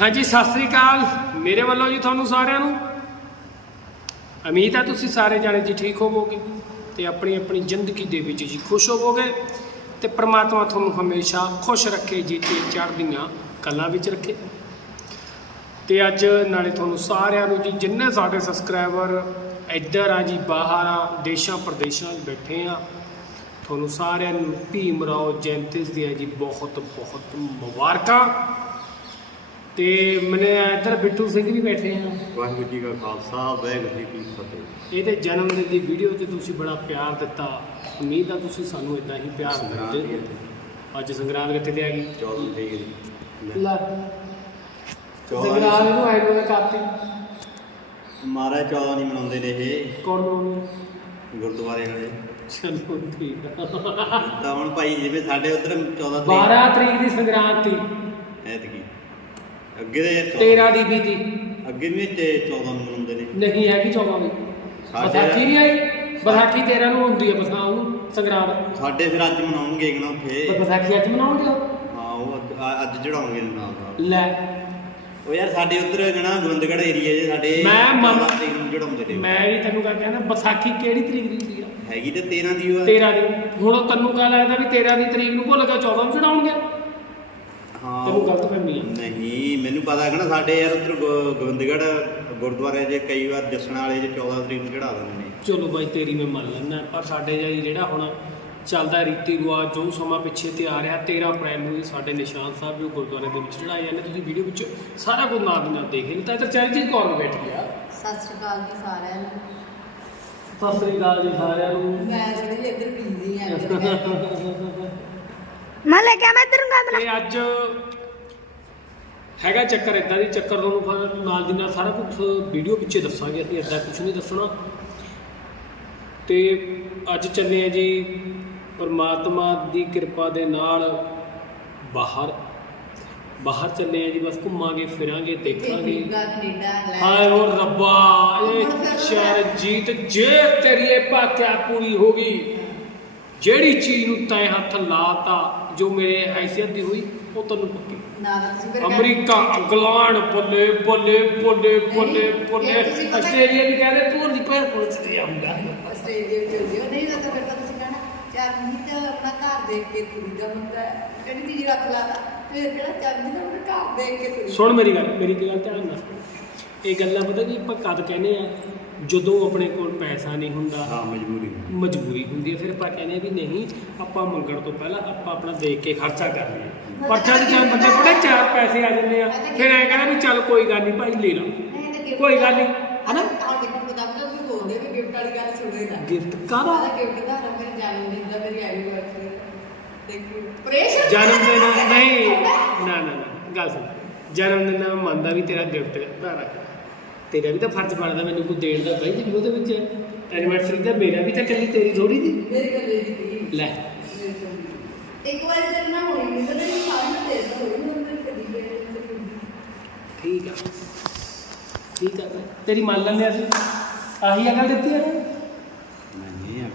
ਹਾਂਜੀ, ਸਤਿ ਸ੍ਰੀ ਅਕਾਲ। ਮੇਰੇ ਵੱਲੋਂ ਜੀ ਤੁਹਾਨੂੰ ਸਾਰਿਆਂ ਨੂੰ। ਉਮੀਦ ਹੈ ਤੁਸੀਂ ਸਾਰੇ ਜਾਣੇ ਜੀ ਠੀਕ ਹੋਵੋਗੇ ਤੇ ਆਪਣੀ ਆਪਣੀ ਜ਼ਿੰਦਗੀ ਦੇ ਵਿੱਚ ਜੀ ਖੁਸ਼ ਹੋਵੋਗੇ ਤੇ ਪ੍ਰਮਾਤਮਾ ਤੁਹਾਨੂੰ ਹਮੇਸ਼ਾ ਖੁਸ਼ ਰੱਖੇ ਜੀ ਤੇ ਚੜ੍ਹਦੀਆਂ ਕਲਾਂ ਵਿੱਚ ਰੱਖੇ। ਤੇ ਅੱਜ ਨਾਲੇ ਤੁਹਾਨੂੰ ਸਾਰਿਆਂ ਨੂੰ ਜੀ, ਜਿੰਨੇ ਸਾਡੇ ਸਬਸਕ੍ਰਾਈਬਰ ਇੱਧਰ ਆ ਜੀ, ਬਾਹਰ ਆ, ਦੇਸ਼ਾਂ ਪ੍ਰਦੇਸ਼ਾਂ 'ਚ ਬੈਠੇ ਆ, ਤੁਹਾਨੂੰ ਸਾਰਿਆਂ ਨੂੰ ਭੀਮ ਰਾਓ ਜਯੰਤੀ ਦੀਆਂ ਜੀ ਬਹੁਤ ਬਹੁਤ ਮੁਬਾਰਕਾਂ। ਤੇ ਮੈਨੇ ਇੱਧਰ ਬਿੱਟੂ ਸਿੰਘ ਵੀ ਬੈਠੇ ਆ। ਵਾਹਿਗੁਰੂ ਜੀ ਕਾ ਖਾਲਸਾ ਵਾਹਿਗੁਰੂ ਜੀ ਕੀ ਫਤਿਹ। ਇਹਦੇ ਜਨਮ ਦਿਨ ਦੀ ਵੀਡੀਓ ਤੇ ਤੁਸੀਂ ਬੜਾ ਪਿਆਰ ਦਿੱਤਾ। ਉਮੀਦ ਆ ਤੁਸੀਂ ਸਾਨੂੰ ਇਦਾਂ ਹੀ ਪਿਆਰ ਦਿੰਦੇ। ਅੱਜ ਸੰਗਰਾਂਦ ਕਿੱਥੇ ਤੇ ਆ ਗਈ? 14 ਤਰੀਕ ਦੀ। ਲੈ। ਚੌਦਾਂ ਸੰਗਰਾਂਦ ਨੂੰ ਆਏ ਨੂੰ ਕਾਪੀ ਮਾਰਾ 14 ਨਹੀਂ ਮਨਾਉਂਦੇ ਨੇ ਇਹ। ਕੌਣ ਬਣਾਉਣੀ ਗੁਰਦੁਆਰੇ ਵਾਲੇ। ਚਲੋ ਠੀਕ ਆ। ਤਾਂ ਹੁਣ ਭਾਈ ਜਿਵੇਂ ਸਾਡੇ ਉਧਰ 14 ਤਰੀਕ 12 ਤਰੀਕ ਦੀ ਸੰਗਰਾਂਦ ਸੀ ਐਤਕੀ। ਅੱਗੇ ਦੇ 13 ਦੀ ਵੀ ਦੀ ਅੱਗੇ ਵੀ ਤੇ 14 ਨੂੰ ਮਨਾਉਂਦੇ ਨੇ। ਨਹੀਂ ਹੈਗੀ 14 ਦੀ। ਸਾਡੇ- ਬਸਾਖੀ ਨਹੀਂ ਆਈ ਬਸਾਖੀ 13 ਨੂੰ ਹੁੰਦੀ ਹੈ ਬਸਾ ਉਹਨੂੰ ਸੰਗਰਾਂਦ। ਸਾਡੇ ਫਿਰ ਅੱਜ ਮਨਾਉਣਗੇ ਪਰ ਉੱਥੇ। ਬਸਾਖੀ ਅੱਜ ਮਨਾਉਣਗੇ? ਹਾਂ ਉਹ ਅੱਜ- ਚੜਾਉਣਗੇ ਨਾਲ ਲੈ। ਉਹ ਯਾਰ ਸਾਡੇ ਉਧਰ ਜਣਾ ਗੋਬਿੰਦਗੜ੍ਹ ਏਰੀਆ 'ਚ ਸਾਡੇ ਮੈਂ ਮੰਨ- 14 ਤਰੀਕ ਨੂੰ ਮੈਂ ਵੀ ਤੈਨੂੰ ਕਹ ਕਹਿੰਦਾ ਬਸਾਖੀ ਕਿਹੜੀ ਤਰੀਕ ਦੀ ਹੁੰਦੀ ਆ? ਹੈਗੀ ਤੇ 13 ਦੀ ਉਹ। 13 ਦੀ। ਹੁਣ ਤੈਨੂੰ ਕਹ ਲੱਗਦਾ ਵੀ 13 ਦੀ ਤਰੀਕ ਨੂੰ ਭੁੱਲ ਗਿਆ 14 ਨੂੰ ਚੜਾਉਣਗੇ ਹਾਂ। ਤੈਨੂੰ ਗਲਤ ਫਹਿਮੀ ਆ। ਨਹੀਂ ਮੈਨੂੰ ਪਤਾ ਹੈ ਨਾ ਸਾਡੇ ਯਾਰ ਉਧਰ ਗੋਬਿੰਦਗੜ੍ਹ ਗੁਰਦੁਆਰੇ ਦੇ ਕਈ ਵਾਰ ਜਸਣ ਵਾਲੇ ਜੇ 14 ਤਰੀਕ ਨੂੰ ਚੜਾ ਦਿੰਦੇ ਨੇ। ਚਲੋ ਬਾਈ ਤੇਰੀ ਮੈਂ ਮੰਨ ਲੈਂਦਾ ਪਰ ਸਾਡੇ ਜਾਈ ਜਿਹੜਾ ਹੁਣ ਚੱਲਦਾ ਰੀਤੀ ਰਿਵਾਜ ਜੋ ਸਮਾਂ ਪਿੱਛੇ ਤੇ ਆ ਰਿਹਾ 13 ਅਪ੍ਰੈਲ ਨੂੰ ਹੀ ਸਾਡੇ ਨਿਸ਼ਾਨ ਸਾਹਿਬ ਜੋ ਗੁਰਦੁਆਰੇ ਦੇ ਵਿੱਚ ਚੜਾਏ ਜਾਂਦੇ। ਤੁਸੀਂ ਵੀਡੀਓ ਵਿੱਚ ਸਾਰਾ ਕੁਝ ਨਾਲ ਦੀ ਨਾਲ ਦੇਖ ਤਾਂ ਇੱਧਰ ਚਰਨਜੀਤ ਕੌਰ ਬੈਠੀ ਆ। ਸਤਿ ਸ਼੍ਰੀ ਅਕਾਲ ਜੀ ਸਾਰਿਆਂ ਨੂੰ। ਸਤਿ ਸ੍ਰੀ ਅਕਾਲ ਜੀ ਸਾਰਿਆਂ ਨੂੰ। ਮੈਂ ਥੋੜੀ ਜਿਹੀ ਇੱਧਰ ਬਿਜ਼ੀ ਆ ਇੱਧਰ ਮੈਂ ਲੈ ਕੇ ਆ ਮੈਂ ਤੈਨੂੰ ਗੰਦ ਤੇ ਅੱਜ ਹੈਗਾ ਚੱਕਰ ਇਦਾਂ ਦੀ ਚੱਕਰ ਤੁਹਾਨੂੰ ਫਿਰ ਨਾਲ ਦੀ ਨਾਲ ਸਾਰਾ ਕੁਝ ਵੀਡੀਓ ਪਿੱਛੇ ਦੱਸਾਂਗੇ ਅਸੀਂ ਇਦਾਂ ਕੁਝ ਨਹੀਂ ਦੱਸਣਾ। ਤੇ ਅੱਜ ਚੱਲੇ ਆ ਜੀ ਪਰਮਾਤਮਾ ਦੀ ਕਿਰਪਾ ਦੇ ਨਾਲ ਬਾਹਰ। ਬਾਹਰ ਚੱਲੇ ਆ ਜੀ ਬਸ ਘੁੰਮਾਂਗੇ ਫਿਰਾਂਗੇ ਦੇਖਾਂਗੇ। ਹਾਏ ਓ ਰੱਬਾ ਇਹ ਸ਼ਰਜੀਤ ਜੇ ਤੇਰੀ ਇਹ ਭਾਖਿਆ ਪੂਰੀ ਹੋ ਗਈ ਜਿਹੜੀ ਚੀਜ਼ ਨੂੰ ਤੈ ਹੱਥ ਲਾਤਾ ਜੋ ਮੇਰੇ ਹੈਸੀਅਤ ਦੀ ਹੋਈ ਉਹ ਤੈਨੂੰ ਪੱਕੀ। ਅਮਰੀਕਾ ਇੰਗਲੈਂਡ ਬੱਲੇ ਬੱਲੇ ਬੱਲੇ ਬੱਲੇ ਬੱਲੇ ਆਸਟ੍ਰੇਲੀਆ ਵੀ ਕਹਿੰਦੇ ਪੂਰ ਦੀ ਪੈਰ ਪੁਲਿਸ ਦੀ ਆਉਂਦਾ ਆਸਟ੍ਰੇਲੀਆ ਚ ਜਿਓ ਨਹੀਂ ਤਾਂ ਫਿਰ ਤਾਂ ਤੁਸੀਂ ਕਹਿਣਾ ਚਾਰ ਮਹੀਨੇ ਤਾਂ ਆਪਣਾ ਘਰ ਦੇਖ ਕੇ ਤੁਰੀਦਾ ਹੁੰਦਾ ਹੈ। ਕਿਹੜੀ ਚੀਜ਼ ਰੱਖ ਲਾਦਾ? ਫਿਰ ਕਿਹੜਾ ਚਾਰ ਮਹੀਨੇ ਆਪਣਾ ਘਰ ਦੇਖ ਕੇ ਤੁਰੀ। ਸੁਣ ਮੇਰੀ ਗੱਲ ਮੇਰੀ ਗੱਲ ਧਿਆਨ ਨਾਲ। ਇਹ ਗੱਲਾਂ ਪਤਾ ਕੀ ਆਪਾਂ ਕਦ ਕਹਿੰਦੇ ਆ? ਜਦੋਂ ਆਪਣੇ ਕੋਲ ਪੈਸਾ ਨਹੀਂ ਹੁੰਦਾ। ਹਾਂ ਮਜਬੂਰੀ ਮਜਬੂਰੀ ਹੁੰਦੀ ਹੈ। ਫਿਰ ਆਪਾਂ ਕਹਿੰਦੇ ਵੀ ਨਹੀਂ ਆਪਾਂ ਮੰਗਣ ਤੋਂ ਪਹਿਲਾਂ ਆਪਾਂ ਆਪਣਾ ਦੇਖ ਕੇ ਖਰਚਾ ਕਰ ਲਈਏ। ਪਰਚਾ ਦੇ ਚਾਰ ਬੰਦੇ ਕੋਲੇ ਚਾਰ ਪੈਸੇ ਆ ਜਾਂਦੇ ਆ। ਫਿਰ ਐਂ ਕਹਿੰਦਾ ਵੀ ਚੱਲ ਕੋਈ ਗੱਲ ਨਹੀਂ ਭਾਈ ਲੈ ਲਾ। ਕੋਈ ਗੱਲ ਨਹੀਂ, ਹਨਾ? ਗਿਫਟ ਵੀ ਵੀ ਕਾਹਦਾ? ਗਿਫਟ ਦਾ ਮੇਰੇ ਜਨਮ ਦਿਨ ਦਾ ਮੇਰੀ ਐਨੀਵਰਸਰੀ ਦੇਖੋ ਪ੍ਰੇਸ਼ਰ ਜਨਮ ਦਿਨ ਨਹੀਂ ਨਾ ਨਾ ਨਾ ਗੱਲ ਸੁਣ। ਜਨਮ ਦਿਨ ਮੰਨਦਾ ਵੀ ਤੇਰਾ ਗਿਫਟ ਦਾ ਰੱਖ ਤੇਰਾ ਵੀ ਤਾਂ ਫਰਜ਼ ਬਣਦਾ ਮੈਨੂੰ ਕੋਈ ਦੇਣ ਦਾ ਬਈ ਜੀ ਉਹਦੇ ਵਿੱਚ ਐਨੀਵਰਸਰੀ ਦਾ ਮੇਰਾ ਵੀ ਤਾਂ ਕੱਲੀ ਤੇਰੀ ਥੋੜੀ ਦੀ ਮੇਰੀ ਇਹ ਦੀ। ਲੈ। ਇੱਕ ਵਾਰ ਜਦ ਨਾ ਹੋਈ ਨਹੀਂ ਤਾਂ ਨਹੀਂ ਸਾਰੀ ਦੇ ਦੋ ਹੋਈ ਮੈਂ ਕਦੀ ਠੀਕ ਆ। ਠੀਕ ਆ। ਤੇਰੀ ਮੰਨ ਲੈਂਦੇ ਅਸੀਂ। ਆਹੀ ਅਕਲ ਦਿੱਤੀ ਆ ਨਾ। ਨਹੀਂ ਹੈਂ?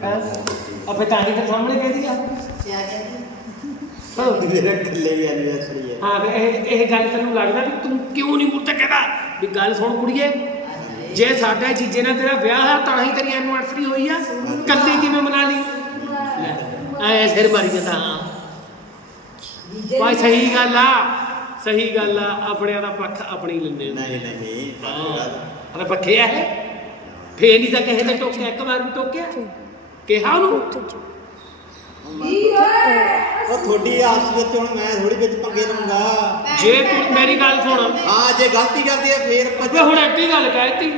ਆ ਫਿਰ ਤਾਂ ਹੀ ਤਾਂ ਸਾਹਮਣੇ ਕਹਿਦੀ ਆ। ਕਿਆ ਕਹਿੰਦੀ ਹਾਂ ਮੇਰਾ ਕੱਲੇ ਐਨੀਵਰਸਰੀ ਹੈ ਹਾਂ ਇਹ ਇਹ ਗੱਲ ਤੈਨੂੰ ਲੱਗਦਾ ਵੀ ਤੂੰ ਕਿਉਂ ਨਹੀਂ ਮੁੱਤ ਕਹਿੰਦਾ ਵੀ ਗੱਲ ਸੁਣ ਕੁੜੀਏ। ਜੇ ਸਾਡੇ ਜੀਜੇ ਨਾਲ ਤੇਰਾ ਵਿਆਹ ਆ ਤਾਂ ਹੀ ਤੇਰੀ ਐਨਵਰਸਰੀ ਹੋਈ ਆ। ਕੱਲੀ ਕਿਵੇਂ ਮਨਾ ਲਈ? ਐ ਸਿਰ ਮਾਰੀ ਜਾਂਦਾ ਭਾਈ ਸਹੀ ਗੱਲ ਆ ਸਹੀ ਗੱਲ ਆ ਆਪਣਿਆਂ ਦਾ ਪੱਖ ਆਪਣੀ ਲੈਂਦੇ ਆ। ਨਹੀਂ ਨਹੀਂ ਹਾਂ ਅਰੇ ਪੱਖੇ ਆ। ਫੇਰ ਨਹੀਂ ਤਾਂ ਕਿਸੇ ਨੇ ਟੋਕਿਆ ਇੱਕ ਵਾਰ ਵੀ ਟੋਕਿਆ? ਕਿਹਾ ਉਹਨੂੰ? ਉਹ ਤੁਹਾਡੀ ਆਸ ਵਿੱਚ ਹੁਣ ਮੈਂ ਥੋੜੀ ਵਿੱਚ ਪੰਗੇ ਲਵਾਂਗਾ। ਜੇ ਤੂੰ ਮੇਰੀ ਗੱਲ ਸੁਣ। ਹਾਂ ਜੇ ਗਲਤੀ ਕਰਦੀ ਹੈ ਫੇਰ ਵੇ ਹੁਣ ਐਡੀ ਗੱਲ ਕਹਿਤੀ।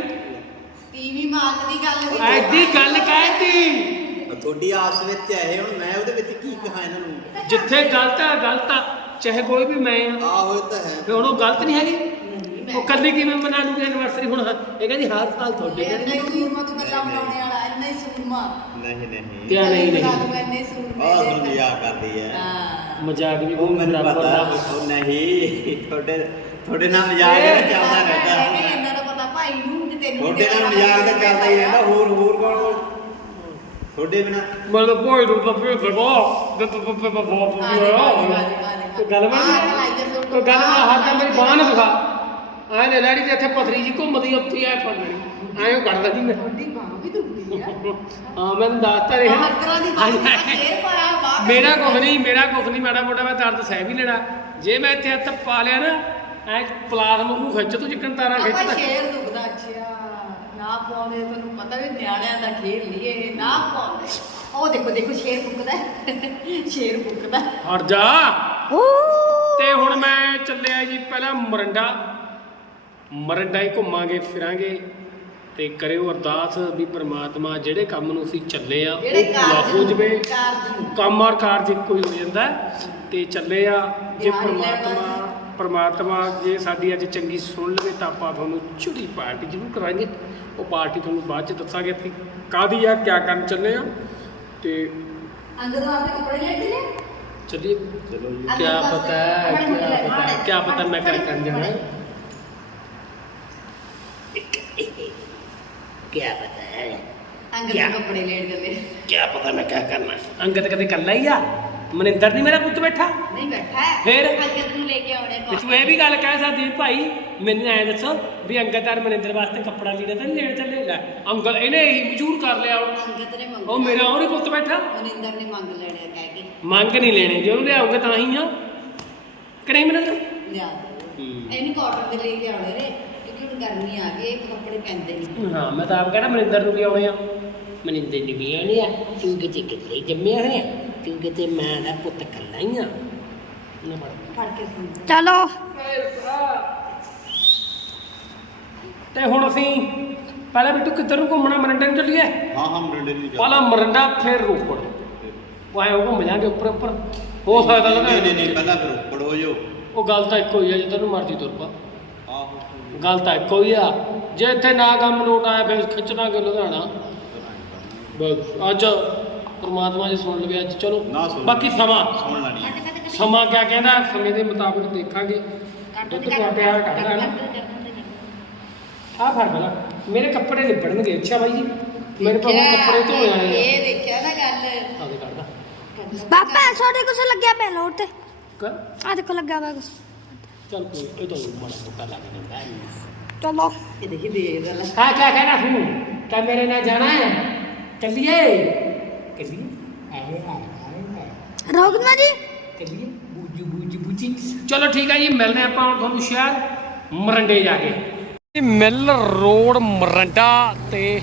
ਟੀਵੀ ਮਾਰਕ ਦੀ ਗੱਲ ਵੀ ਐਡੀ ਗੱਲ ਕਹਿਤੀ। ਤੁਹਾਡੀ ਆਸ ਵਿੱਚ ਹੈ ਇਹ ਹੁਣ ਮੈਂ ਉਹਦੇ ਵਿੱਚ ਕੀ ਕਹਾਂ ਇਹਨਾਂ ਨੂੰ? ਜਿੱਥੇ ਗਲਤ ਹੈ ਗਲਤ ਆ ਚਾਹੇ ਕੋਈ ਵੀ ਮੈਂ ਆ। ਆਹੋ ਇਹ ਤਾਂ ਹੈ। ਫੇ ਹੁਣ ਉਹ ਗਲਤ ਨਹੀਂ ਹੈਗੀ? ਉਹ ਕੱਲੀ ਕਿਵੇਂ ਮਨਾ ਲੂਗੀ ਐਨਵਰਸਰੀ ਹੁਣ ਇਹ ਕਹਿੰਦੀ ਹਰ ਸਾਲ ਤੁਹਾਡੇ ਇੰਨਾ ਕਹਿੰਦੀ ਹੀ ਸੂਰਮਾ ਤੂੰ ਗੱਲਾਂ ਬਣਾਉਣੇ ਵਾਲਾ ਇੰਨਾ ਹੀ ਸੂਰਮਾ ਨਹੀਂ ਨਹੀਂ। ਕਿਆ ਨਹੀਂ ਨਹੀਂ। ਇੰਨੇ ਸੂਰਮੇ ਆਹ ਦੇ ਤੁਹਾਨੂੰ ਮਜ਼ਾਕ ਕਰਦੀ ਹੈ। ਹਾਂ। ਮਜ਼ਾਕ ਵੀ ਉਹ ਮੈਨੂੰ ਪਤਾ। ਉਹ ਨਹੀਂ ਤੁਹਾਡੇ ਤੁਹਾਡੇ ਨਾਲ ਮਜ਼ਾਕ ਚੱਲਦਾ ਰਹਿੰਦਾ। ਇਹਨਾਂ ਦਾ ਪਤਾ ਭਾਈ ਨੂੰ ਤੇ ਤੈਨੂੰ ਤੁਹਾਡੇ ਨਾਲ ਮਜ਼ਾਕ ਤਾਂ ਚੱਲਦਾ ਹੀ ਰਹਿੰਦਾ ਹੋਰ ਹੋਰ ਕੌਣ ਤੁਹਾਡੇ ਬਿਨਾ। ਮਤਲਬ ਕੋਈ ਨੂੰ ਤਾਂ ਫੇਰ ਕਰਵਾ ਤੇ ਤੂੰ ਪੱਪੇ ਪਾ ਬਹੁਤ ਆ। ਜਾ, ਆ ਜਾ, ਆ ਜਾ, ਆ ਜਾ। ਕੋਈ ਗੱਲ ਸੁਣ ਕੋਈ ਗੱਲ ਬਣ ਹੱਥ ਮੇਰੀ ਬਾਹ ਨਾ ਦਿਖਾ। ਐ ਨੇ ਲੈੜੀ ਤੇ ਇੱਥੇ ਪਥਰੀ ਜੀ ਘੁੰਮਦੀ ਉੱਥੇ ਫੜ ਲੈਣੀ ਐਂ ਕੱਢਦਾ ਜੀ ਮੈਂ ਤੁਹਾਡੀ ਬਾਹ ਵੀ ਹਾਂ ਮੈਂ ਦੱਸਤਾ ਰਿਹਾ। ਹਰ ਤਰ੍ਹਾਂ ਦੀ ਬਾਹ ਸ਼ੇਰ ਪਾਇਆ ਬਾਹ ਮੇਰਾ ਕੁਝ ਨਹੀਂ ਮੇਰਾ ਕੁਝ ਨਹੀਂ ਮਾੜਾ ਮੋਟਾ ਮੈਂ ਦਰਦ ਸਹਿ ਵੀ ਲੈਣਾ। ਜੇ ਮੈਂ ਇੱਥੇ ਹੱਥ ਪਾ ਲਿਆ ਨਾ ਐ ਪਲਾਸ ਨੂੰ ਖਿੱਚ ਤੂੰ ਜਿੱਕਣ ਤਾਰਾ ਆਪਾਂ ਖਿੱਚਦਾ ਸ਼ੇਰ ਦੁਖਦਾ ਅੱਛਾ। ਨਾ ਪਾਉਂਦੇ ਤੁਹਾਨੂੰ ਪਤਾ ਵੀ ਨਿਆਣਿਆਂ ਦਾ ਖੇਲ ਨਹੀਂ ਇਹ ਨਾ ਪਾਉਂਦੇ ਉਹ ਦੇਖੋ ਦੇਖੋ ਸ਼ੇਰ ਫੁੱਕਦਾ। ਸ਼ੇਰ ਫੁੱਕਦਾ। ਹਟ ਜਾ। ਤੇ ਹੁਣ ਮੈਂ ਚੱਲਿਆ ਜੀ ਪਹਿਲਾਂ ਮਰੰਡਾ। ਮਰੰਡਾ ਹੀ ਘੁੰਮਾਂਗੇ ਫਿਰਾਂਗੇ। ਤੇ ਕਰਿਓ ਅਰਦਾਸ ਵੀ ਪ੍ਰਮਾਤਮਾ ਜਿਹੜੇ ਕੰਮ ਨੂੰ ਅਸੀਂ ਚੱਲੇ ਆ ਉਹ ਪੂਰਾ ਹੋ ਜਵੇ। ਕੰਮ ਔਰ ਕਾਰਜ ਇੱਕੋ ਹੀ ਹੋ ਜਾਂਦਾ ਤੇ ਚੱਲੇ ਆ ਜੇ ਪ੍ਰਮਾਤਮਾ ਪਰਮਾਤਮਾ ਜੇ ਸਾਡੀ ਅੱਜ ਚੰਗੀ ਸੁਣ ਲਵੇ ਤਾਂ ਆਪਾਂ ਤੁਹਾਨੂੰ ਝੂੜੀ ਪਾਰਟੀ ਜ਼ਰੂਰ ਕਰਾਂਗੇ। ਉਹ ਪਾਰਟੀ ਤੁਹਾਨੂੰ ਬਾਅਦ ਚ ਦੱਸਾਂਗੇ ਅਸੀਂ ਕਾਦੀ ਆ ਕਿਆ ਕਰਨ ਚੱਲੇ ਆ ਤੇ ਅੰਦਰ ਆਪਣੇ ਕੱਪੜੇ ਲੈ ਕੇ ਲੈ ਚਲੋ ਕੀ ਪਤਾ ਹੈ ਕੀ ਪਤਾ ਕੀ ਪਤਾ ਮੈਂ ਕਰ ਕਰਨ ਜਾਣਾ क्या कर जाना क्या पता है ਅੰਦਰ ਕਿਆ? ਦੇ ਕੱਪੜੇ ਲੈਣ ਚੱਲੇ क्या पता मैं क्या करना अंगत कदे कल्ला ही आ ਮਨਿੰਦਰ ਨਹੀਂ ਮੇਰਾ ਪੁੱਤ ਬੈਠਾ ਨਹੀਂ ਬੈਠਾ ਹੈ ਫਿਰ? ਅੰਗਦ ਨੂੰ ਲੈ ਕੇ ਆਉਣੇ ਤੇ ਤੂੰ ਇਹ ਵੀ ਗੱਲ ਕਹਿ ਸਕਦੀ ਵੀ ਭਾਈ ਮੈਨੂੰ ਐ ਦੱਸੋ ਵੀ ਅੰਗਤ ਔਰ ਮਨਿੰਦਰ ਵਾਸਤੇ ਕੱਪੜਾ ਲੀੜਾ ਤਾਂ ਨਹੀਂ ਲੈਣ ਚੱਲੇ ਲੈ ਅੰਗਦ ਇਹਨੇ ਇਹੀ ਮਜੂਰ ਕਰ ਲਿਆ ਉਹ। ਅੰਗਦ ਨੇ ਮੰਗ ਉਹ ਮੇਰਾ ਉਹ ਨਹੀਂ ਪੁੱਤ ਬੈਠਾ ਮਨਿੰਦਰ ਨੇ ਮੰਗ ਲੈਣੇ ਕਹਿ ਕੇ ਮੰਗ ਨਹੀਂ ਲੈਣੇ ਜੇ ਉਹ ਲਿਆਉਂਗੇ ਤਾਂ ਹੀ ਆ ਕਿ ਨਹੀਂ ਮਨਿੰਦਰ ਲਿਆ ਦਿਓ। ਇਹਨੂੰ ਕਾਟਨ ਦੇ ਲੈ ਕੇ ਆਉਣੇ ਨੇ ਕਿਉਂਕਿ ਹੁਣ ਗਰਮੀ ਆ ਗਈ ਇਹ ਕੱਪੜੇ ਪੈਂਦੇ ਨਹੀਂ ਹਾਂ ਮੈਂ ਤਾਂ ਆਪ ਕਹਿਣਾ ਮਨਿੰਦਰ ਨੂੰ ਵੀ ਆਉਣੇ ਆ? ਮਨਿੰਦਰ ਨੂੰ ਵੀ ਆਉਣੇ ਆ ਤੂੰ ਕਿਤੇ ਕਿਤੇ ਜੰਮਿਆ ਹੈ ਤੂੰ ਕਿਤੇ ਮੈਂ ਦਾ ਪੁੱਤ ਕੱਲਾ ਹੀ ਆ। ਨਾ ਬੜ ਫੜ ਕੇ ਸੁਣ। ਚਲੋ। ਤੇ ਹੁਣ ਅਸੀਂ ਪਹਿਲਾਂ ਬਿੱਟੂ ਕਿੱਧਰ ਨੂੰ ਘੁੰਮਣਾ ਮਰੰਡੇ ਨੂੰ ਚੱਲੀਏ? ਹਾਂ ਹਾਂ ਮਰੰਡੇ ਨੂੰ ਜਾ ਪਹਿਲਾਂ ਮਰੰਡਾ ਫਿਰ ਰੋਪੜ। ਉਹ ਐਂ ਘੁੰਮ ਜਾਾਂਗੇ ਉੱਪਰ ਉੱਪਰ। ਹੋ ਸਕਦਾ ਨਹੀਂ ਨਹੀਂ ਪਹਿਲਾਂ ਫਿਰ ਉੱਪੜ ਹੋ ਜਾਓ। ਉਹ ਗੱਲ ਤਾਂ ਇੱਕੋ ਹੀ ਆ ਜਿੱਧਰ ਨੂੰ ਮਰਜ਼ੀ ਤੁਰ ਪਾ। ਗੱਲ ਤਾਂ ਇੱਕੋ ਹੀ ਆ। ਜੇ ਇੱਥੇ ਨਾ ਕੰਮ ਲੋਟ ਆਇਆ ਫਿਰ ਖਿੱਚਣਾਗੇ ਲੁਧਿਆਣਾ? ਬਸ ਅੱਜ ਪ੍ਰਮਾਤਮਾ ਜੀ ਸੁਣ ਲਵੇ ਅੱਜ ਚਲੋ। ਨਾ ਸੁਣ ਬਾਕੀ ਸਮਾਂ। ਸੁਣ ਲੈਣੀ ਸਮਾਂ ਕਿਆ ਕਹਿੰਦਾ? ਸਮੇਂ ਦੇ ਮੁਤਾਬਕ ਦੇਖਾਂਗੇ। ਦੁੱਧ ਕਿਆ ਪਿਆਰ ਕਰਦਾ ਹੈ ਨਾ ਆ ਫੜ ਬਲਾ ਮੇਰੇ ਕੱਪੜੇ ਲਿਬੜਨਗੇ ਅੱਛਾ ਬਾਈ ਜੀ ਮੇਰੇ ਕੋਲ ਕੱਪੜੇ ਧੋਏ ਆਏ ਇਹ ਦੇਖਿਆ ਨਾ ਗੱਲ। ਆ ਦੇ ਕਰਦਾ ਪਾਪਾ ਛੋਟੇ ਕੁਛ ਲੱਗਿਆ ਪਿਆ ਲੋੜ ਤੇ? ਕਰ ਆ ਦੇਖੋ ਲੱਗਿਆ ਪਿਆ ਕੁਛ। ਚੱਲ ਕੋਈ ਇਹ ਤਾਂ ਮਾੜਾ ਮੋਟਾ ਲੱਗ ਜਾਂਦਾ ਹੈ। ਚਲੋ ਇਹ ਦੇਖੀ ਦੇ ਗੱਲ ਹਾਂ ਕਿਆ ਕਹਿਣਾ ਤੂੰ। ਕਾ ਮੇਰੇ ਨਾਲ ਜਾਣਾ ਹੈ। ਚੱਲੀਏ। ਚੱਲੀਏ। ਆਏ ਆਏ ਰੋਗਨਾ ਜੀ। ਚੱਲੀਏ। ਬੂਜੂ ਬੂਜੂ ਬੂਜੀ ਚਲੋ ਠੀਕ ਹੈ ਜੀ ਮਿਲਦੇ ਆਪਾਂ ਹੁਣ ਤੁਹਾਨੂੰ ਸ਼ਹਿਰ ਮਰੰਡੇ ਜਾ ਕੇ। ਮਿਲ ਰੋਡ ਮਰੰਡਾ ਤੇ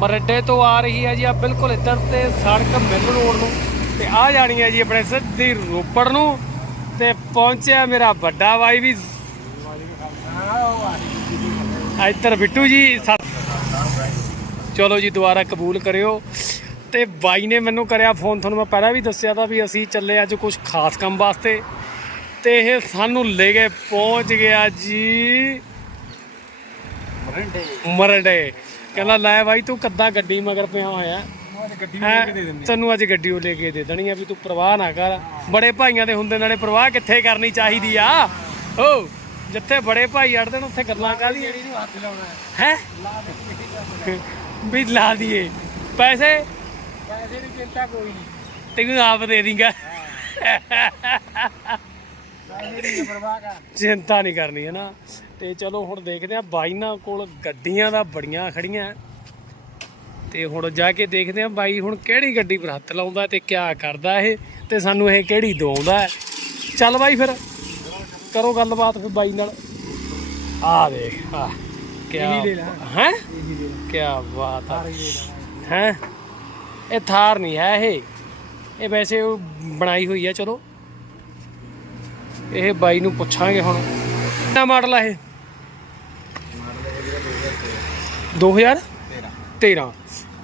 ਮਰੰਡੇ ਤੋਂ ਆ ਰਹੀ ਹੈ ਜੀ ਆ ਬਿਲਕੁਲ ਇੱਧਰ ਤੇ ਸੜਕ ਮਿਲ ਰੋਡ ਨੂੰ ਤੇ ਆ ਜਾਣੀ ਹੈ ਜੀ ਆਪਣੇ ਸਿੱਧੀ ਰੋਪੜ ਨੂੰ। ਤੇ ਪਹੁੰਚਿਆ ਮੇਰਾ ਵੱਡਾ ਬਾਈ ਵੀ। ਇੱਧਰ ਬਿੱਟੂ ਜੀ ਚਲੋ ਜੀ ਦੁਬਾਰਾ ਕਬੂਲ ਕਰਿਓ। ਤੇ ਬਾਈ ਨੇ ਮੈਨੂੰ ਕਰਿਆ ਫੋਨ ਤੁਹਾਨੂੰ ਮੈਂ ਪਹਿਲਾਂ ਵੀ ਦੱਸਿਆ ਤਾਂ ਵੀ ਅਸੀਂ ਚੱਲੇ ਅੱਜ ਕੁਝ ਖਾਸ ਕੰਮ ਵਾਸਤੇ। ਤੇ ਇਹ ਸਾਨੂੰ ਲੈ ਕੇ ਪਹੁੰਚ ਗਿਆ ਜੀ। ਮਰਡੇ। ਕਹਿੰਦਾ ਲੈ ਬਾਈ ਤੂੰ ਕੱਦਾਂ ਗੱਡੀ ਮਗਰ ਪਿਆ ਹੋਇਆ? ਹੈਂ, ਤੈਨੂੰ ਅੱਜ ਗੱਡੀ ਉਹ ਲੈ ਕੇ ਦੇ ਦੇਣੀ ਆ ਵੀ ਤੂੰ ਪ੍ਰਵਾਹ ਨਾ ਕਰ। ਬੜੇ ਭਾਈਆਂ ਦੇ ਹੁੰਦੇ ਨਾਲੇ ਪ੍ਰਵਾਹ ਕਿੱਥੇ ਕਰਨੀ ਚਾਹੀਦੀ ਆ? ਓ ਜਿੱਥੇ ਬੜੇ ਭਾਈ ਅੜਦੇ ਨੇ ਉੱਥੇ ਗੱਲਾਂ ਕਾਹਦੀਆਂ ਹੈ। ਵੀ ਲਾ ਦਈਏ ਪੈਸੇ? ਪੈਸੇ ਦੀ ਚਿੰਤਾ ਕੋਈ ਨਹੀਂ। ਤੈਨੂੰ ਆਪ ਦੇ ਦਿੰਗਾ ਚਿੰਤਾ ਨਹੀਂ ਕਰਨੀ ਹੈ ਨਾ? ਤੇ ਚਲੋ ਹੁਣ ਦੇਖਦੇ ਆ ਬਾਈ ਨਾਲ ਕੋਲ ਗੱਡੀਆਂ ਦਾ ਬੜੀਆਂ ਖੜੀਆਂ। ਤੇ ਹੁਣ ਜਾ ਕੇ ਦੇਖਦੇ ਆ ਬਾਈ ਹੁਣ ਕਿਹੜੀ ਗੱਡੀ ਪਰ ਹੱਥ ਲਾਉਂਦਾ ਤੇ ਕਿਆ ਕਰਦਾ ਇਹ ਤੇ ਸਾਨੂੰ ਇਹ ਕਿਹੜੀ ਦਵਾਉਂਦਾ ਹੈ। ਚੱਲ ਬਾਈ ਫਿਰ ਕਰੋ ਗੱਲਬਾਤ ਫਿਰ ਬਾਈ ਨਾਲ। ਆ ਦੇਖ ਆ ਕਿਆ ਹੈ? ਕਿਆ ਬਾਤ ਹੈ ਹੈ? ਇਹ ਥਾਰ ਨਹੀਂ ਹੈ ਇਹ। ਇਹ ਵੈਸੇ ਬਣਾਈ ਹੋਈ ਹੈ ਚਲੋ। ਇਹ ਬਾਈ ਨੂੰ ਪੁੱਛਾਂਗੇ ਹੁਣ। ਕਿੰਨਾ ਮਾਡਲ ਆ ਇਹ? 2013 13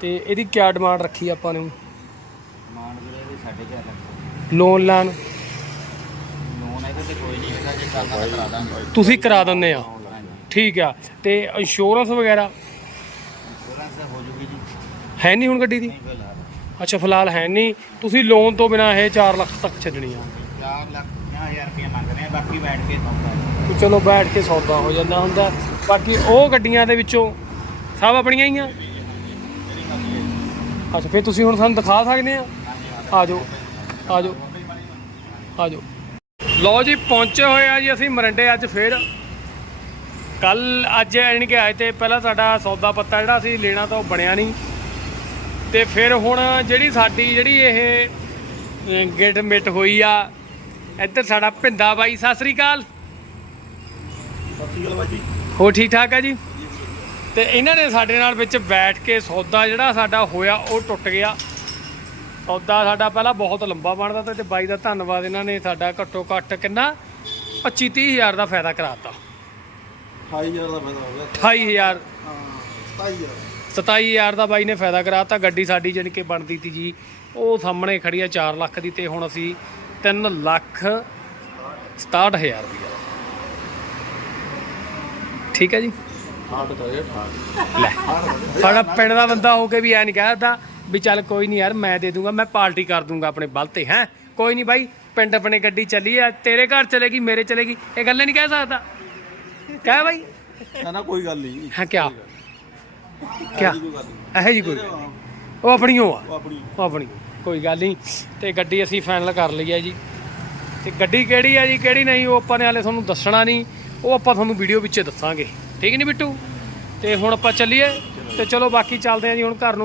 ਤੇ ਇਹਦੀ ਕਿਆ ਡਿਮਾਂਡ ਰੱਖੀ ਆਪਾਂ ਨੇ? ਮਾਨ ਵੀਰੇ ਵੀ ਸਾਡੇ ਘਰ ਲੱਗ ਲੋਨ ਲਾਨ ਲੋਨ ਇਹਦੇ ਤੇ ਕੋਈ ਨਹੀਂ ਹੈਗਾ ਜੇ ਕਰਨਾ ਕਰਾ ਦਾਂਗੇ। ਤੁਸੀਂ ਕਰਾ ਦਿੰਦੇ ਆ। ਠੀਕ ਆ। ਤੇ ਇੰਸ਼ੋਰੈਂਸ ਵਗੈਰਾ? ਇੰਸ਼ੋਰੈਂਸ ਹੋ ਜੂਗੀ ਜੀ। ਹੈ ਨਹੀਂ ਹੁਣ ਗੱਡੀ ਦੀ? ਨਹੀਂ ਫਿਲਹਾਲ। ਅੱਛਾ ਫਿਲਹਾਲ ਹੈ ਨਹੀਂ। ਤੁਸੀਂ ਲੋਨ ਤੋਂ ਬਿਨਾ ਇਹ 4 ਲੱਖ ਤੱਕ ਛੱਡਣੀ ਆ। 4 ਲੱਖ 50000 ਰੁਪਏ ਮੰਗ ਰਹੇ ਆ ਬਾਕੀ ਬੈਠ ਕੇ ਸੌਦਾ। ਚਲੋ ਬੈਠ ਕੇ ਸੌਦਾ ਹੋ ਜਾਂਦਾ ਹੁੰਦਾ। ਬਾਕੀ ਉਹ ਗੱਡੀਆਂ ਦੇ ਵਿੱਚੋਂ ਸਭ ਆਪਣੀਆਂ ਹੀ ਆ? ਅੱਛਾ ਫਿਰ ਤੁਸੀਂ ਹੁਣ ਸਾਨੂੰ ਦਿਖਾ ਸਕਦੇ ਆ? ਆ ਜਾਓ ਆ ਜਾਓ ਆ ਜਾਓ ਲਓ ਜੀ ਪਹੁੰਚੇ ਹੋਏ ਆ ਜੀ ਅਸੀਂ ਮਰੰਡੇ ਅੱਜ ਫੇਰ। ਕੱਲ ਅੱਜ ਯਾਨੀ ਕਿ ਆਏ ਤੇ ਪਹਿਲਾਂ ਸਾਡਾ ਸੌਦਾ ਪੱਤਾ ਜਿਹੜਾ ਸੀ ਲੈਣਾ ਤਾਂ ਉਹ ਬਣਿਆ ਨਹੀਂ। ਤੇ ਫਿਰ ਹੁਣ ਜਿਹੜੀ ਸਾਡੀ ਜਿਹੜੀ ਇਹ ਗਿੱਟ ਮਿੱਟ ਹੋਈ ਆ ਇੱਧਰ ਸਾਡਾ ਭਿੰਦਾ ਬਾਈ ਸਤਿ ਸ੍ਰੀ ਅਕਾਲ। ਹੋ ਠੀਕ ਠਾਕ ਆ ਜੀ? ਤੇ ਇਹਨਾਂ ਨੇ ਸਾਡੇ ਨਾਲ ਵਿੱਚ ਬੈਠ ਕੇ ਸੌਦਾ ਜਿਹੜਾ ਸਾਡਾ ਹੋਇਆ ਉਹ ਟੁੱਟ ਗਿਆ। ਸੌਦਾ ਸਾਡਾ ਪਹਿਲਾਂ ਬਹੁਤ ਲੰਬਾ ਬਣਦਾ ਤਾ ਬਾਈ ਦਾ ਧੰਨਵਾਦ ਇਹਨਾਂ ਨੇ ਸਾਡਾ ਘੱਟੋ ਘੱਟ ਕਿੰਨਾ? 25 30 ਹਜ਼ਾਰ ਦਾ ਫਾਇਦਾ ਕਰਾਤਾ। 28000 ਦਾ ਫਾਇਦਾ ਹੋ ਗਿਆ। 28000 ਹਾਂ 27000 27000 ਦਾ ਬਾਈ ਨੇ ਫਾਇਦਾ ਕਰਾਤਾ ਗੱਡੀ ਸਾਡੀ ਜਾਣੀ ਕਿ ਬਣਦੀ ਤੀ ਜੀ। ਉਹ ਸਾਹਮਣੇ ਖੜੀ ਆ 4 ਲੱਖ ਦੀ ਤੇ ਹੁਣ ਅਸੀਂ 3 ਲੱਖ 67000 ਰੁਪਇਆ ਠੀਕ ਹੈ ਜੀ। ਲੈ ਸਾਡਾ ਪਿੰਡ ਦਾ ਬੰਦਾ ਹੋ ਕੇ ਵੀ ਐ ਨਹੀਂ ਕਹਿਦਾ ਵੀ ਚੱਲ ਕੋਈ ਨਹੀਂ ਯਾਰ ਮੈਂ ਦੇ ਦੂੰਗਾ ਮੈਂ ਪਾਰਟੀ ਕਰ ਦੂੰਗਾ ਆਪਣੇ ਬਲ ਤੇ ਹੈ? ਕੋਈ ਨਹੀਂ ਬਾਈ ਪਿੰਡ ਆਪਣੇ ਗੱਡੀ ਚੱਲੀ ਆ ਤੇਰੇ ਘਰ ਚਲੇਗੀ ਮੇਰੇ ਚਲੇਗੀ ਇਹ ਗੱਲ ਨਹੀਂ ਕਹਿ ਸਕਦਾ। ਕਹਿ ਬਾਈ। ਨਾ ਨਾ ਕੋਈ ਗੱਲ ਨਹੀਂ ਹਾਂ ਕਿਆ? ਕਿਆ? ਇਹੋ ਜੀ ਕੋਈ। ਉਹ ਆਪਣੀ ਓ ਆ। ਉਹ ਆਪਣੀ। ਉਹ ਆਪਣੀ। ਕੋਈ ਗੱਲ ਨਹੀਂ ਤੇ ਗੱਡੀ ਅਸੀਂ ਫਾਈਨਲ ਕਰ ਲਈ ਹੈ ਜੀ। ਤੇ ਗੱਡੀ ਕਿਹੜੀ ਹੈ ਜੀ ਕਿਹੜੀ ਨਹੀਂ ਉਹ ਆਪਾਂ ਨੇ ਹਾਲੇ ਤੁਹਾਨੂੰ ਦੱਸਣਾ ਨਹੀਂ ਉਹ ਆਪਾਂ ਤੁਹਾਨੂੰ ਵੀਡੀਓ ਵਿੱਚ ਦੱਸਾਂਗੇ। ਠੀਕ ਨਹੀਂ ਬਿੱਟੂ? ਤੇ ਹੁਣ ਆਪਾਂ ਚੱਲੀਏ ਤੇ ਚਲੋ ਬਾਕੀ ਚੱਲਦੇ ਹਾਂ ਜੀ, ਹੁਣ ਘਰ ਨੂੰ